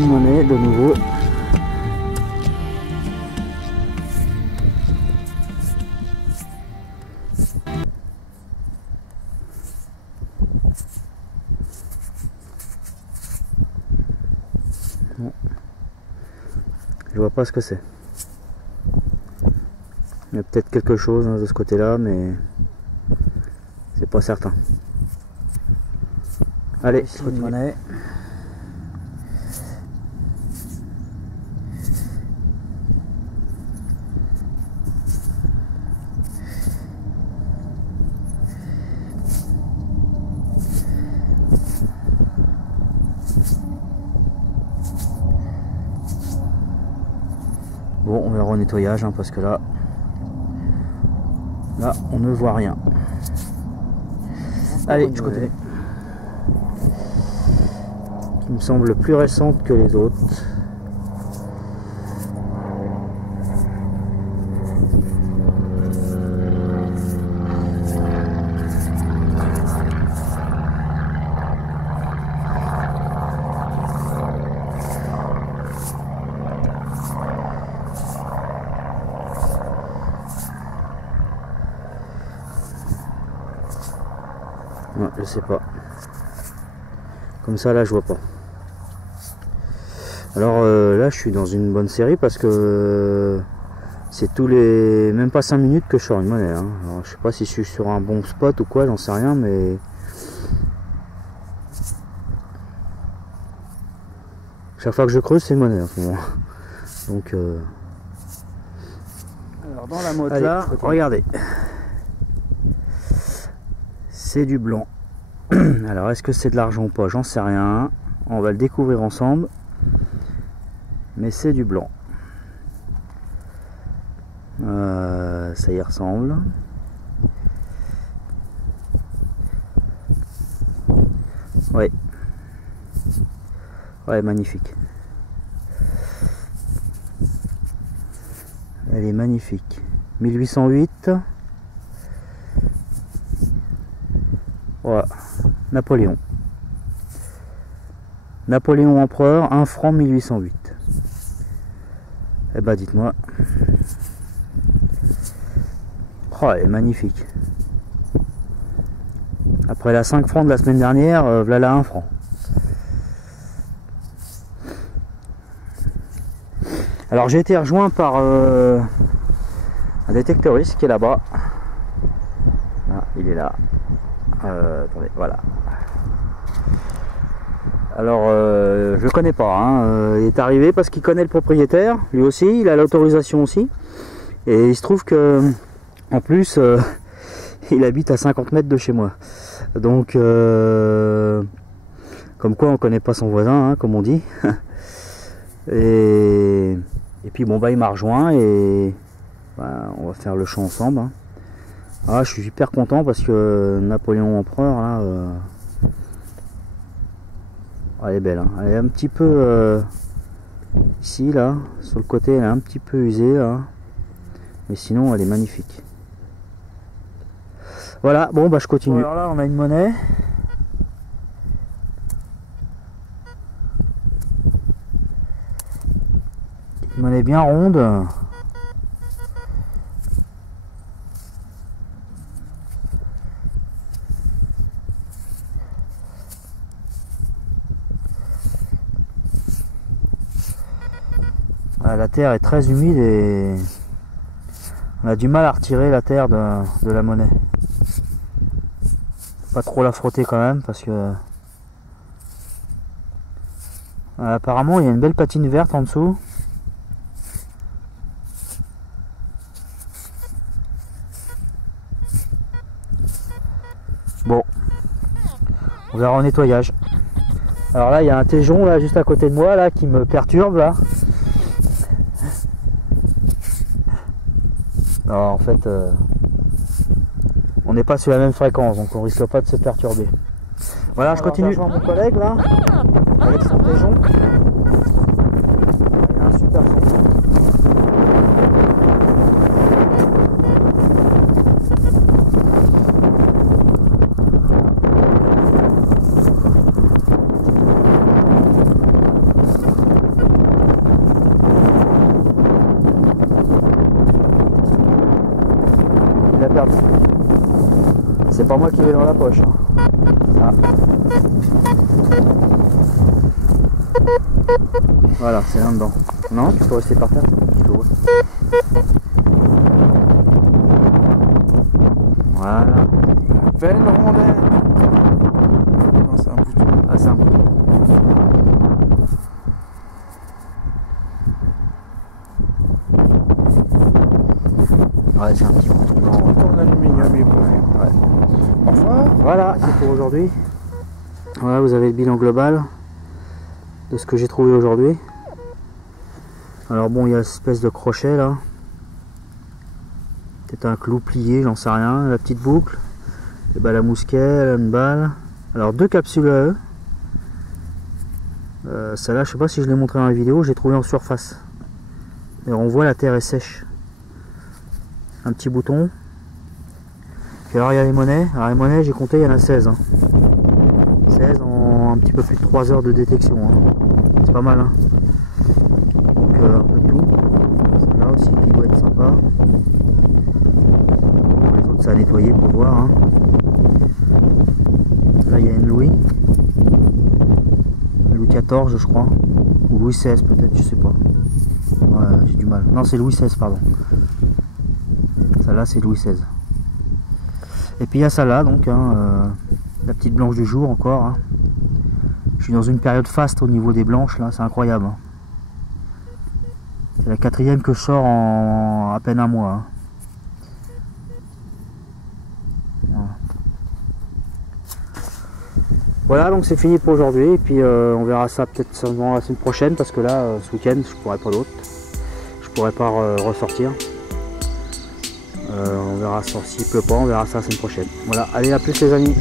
une monnaie de nouveau. Bon. Je vois pas ce que c'est. Il y a peut-être quelque chose de ce côté-là, mais c'est pas certain. Allez, une monnaie. Bon, on verra au nettoyage hein, parce que là on ne voit rien. Allez, je continue. Qui me semble plus récente que les autres. Ouais, je sais pas. Comme ça là je vois pas. Alors là je suis dans une bonne série parce que c'est tous les même pas 5 minutes que je sors une monnaie hein. Alors je sais pas si je suis sur un bon spot ou quoi, j'en sais rien, mais chaque fois que je creuse c'est une monnaie en ce moment. Donc alors dans la mode là, regardez, c'est du blanc. Alors est-ce que c'est de l'argent ou pas, j'en sais rien, on va le découvrir ensemble, mais c'est du blanc. Ça y ressemble. Ouais, ouais, magnifique. Elle est magnifique. 1808. Voilà, Napoléon. Napoléon empereur, 1 franc 1808. Eh ben dites-moi. Oh, elle est magnifique. Après la 5 francs de la semaine dernière, voilà la 1 franc. Alors j'ai été rejoint par un détecteuriste qui est là-bas. Ah, il est là. Attendez, voilà. Alors je connais pas hein. Il est arrivé parce qu'il connaît le propriétaire, lui aussi, il a l'autorisation aussi, et il se trouve que en plus il habite à 50 mètres de chez moi, donc comme quoi on connaît pas son voisin hein, comme on dit. et puis bon bah il m'a rejoint et bah, on va faire le champ ensemble hein. Ah, je suis hyper content parce que Napoléon empereur là elle est belle hein. Elle est un petit peu ici là sur le côté, elle est un petit peu usée là, mais sinon elle est magnifique. Voilà, bon bah je continue. Bon, alors là on a une monnaie. Une monnaie bien ronde. La terre est très humide et on a du mal à retirer la terre de la monnaie. Pas trop la frotter quand même parce que apparemment il y a une belle patine verte en dessous. Bon, on verra au nettoyage. Alors là il y a un téjon là juste à côté de moi là qui me perturbe là. Alors en fait on n'est pas sur la même fréquence, donc on risque pas de se perturber. Voilà, je continue. Je rejoins mon collègue là avec son téjon. Il y a un super son. c'est pas moi qui vais dans la poche. Hein. Ah. Voilà, c'est là-dedans. Non, tu peux rester par terre. Je te vois. Voilà. Belle rondelle. Non, c'est un bouton. Ah, c'est un bouton. Ouais, c'est un petit bouton blanc. Bouton en aluminium, il est pas vu. Ouais. Au revoir. Voilà, c'est pour aujourd'hui. Voilà, vous avez le bilan global de ce que j'ai trouvé aujourd'hui. Alors bon, il y a cette espèce de crochet là. Peut-être un clou plié, j'en sais rien. La petite boucle. Et bah la mousquet, une balle. Alors 2 capsules à eux. Celle-là, je sais pas si je l'ai montré dans la vidéo, j'ai trouvé en surface. Et on voit la terre est sèche. Un petit bouton. Puis alors il y a les monnaies. Alors les monnaies, j'ai compté, il y en a 16. Hein. 16 en un petit peu plus de 3 heures de détection. Hein. C'est pas mal. Hein. Donc un peu de tout. Celle-là aussi qui doit être sympa. Les autres, ça a nettoyé pour voir. Hein. Là il y a une Louis. Louis XIV je crois. Ou Louis XVI peut-être, je sais pas. Ouais, j'ai du mal. Non, c'est Louis XVI, pardon. Celle-là, c'est Louis XVI. Et puis il y a celle-là, donc, hein, la petite blanche du jour encore. Hein. Je suis dans une période faste au niveau des blanches, là, c'est incroyable. Hein. C'est la 4e que je sors en à peine un mois. Hein. Voilà, donc c'est fini pour aujourd'hui. Et puis on verra ça peut-être seulement la semaine prochaine, parce que là, ce week-end, je pourrais pas d'autre. Je pourrais pas ressortir. On verra s'il pleut pas, on verra ça la semaine prochaine. Voilà, allez, à plus les amis.